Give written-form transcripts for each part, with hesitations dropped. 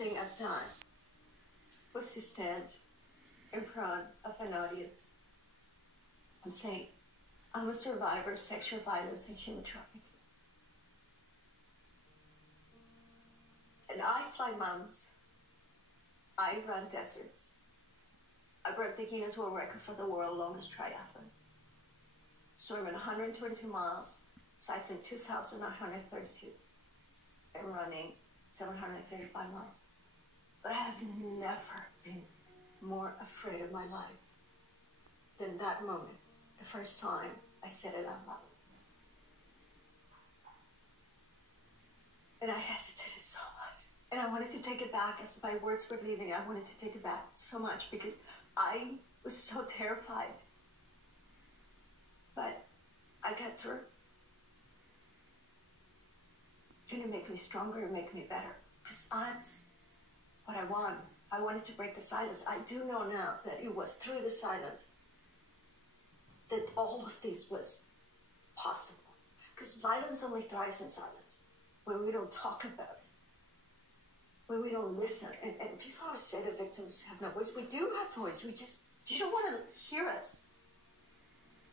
thing I've done was to stand in front of an audience and say, I'm a survivor of sexual violence and human trafficking. And I climb mountains. I run deserts. I broke the Guinness World Record for the world's longest triathlon. Swimming 122 miles, cycling 2,932, and running 735 miles. But I have never been more afraid of my life than that moment, the first time I said it out loud. And I hesitated so much. And I wanted to take it back as my words were leaving. I wanted to take it back so much because I was so terrified. But I got through. And it makes me stronger, it makes me better. Because that's what I want. I wanted to break the silence. I do know now that it was through the silence that all of this was possible. Because violence only thrives in silence, when we don't talk about it, when we don't listen. And people always say the victims have no voice. We do have voice. You don't want to hear us.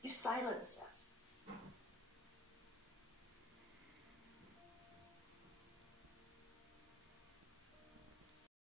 You silence us.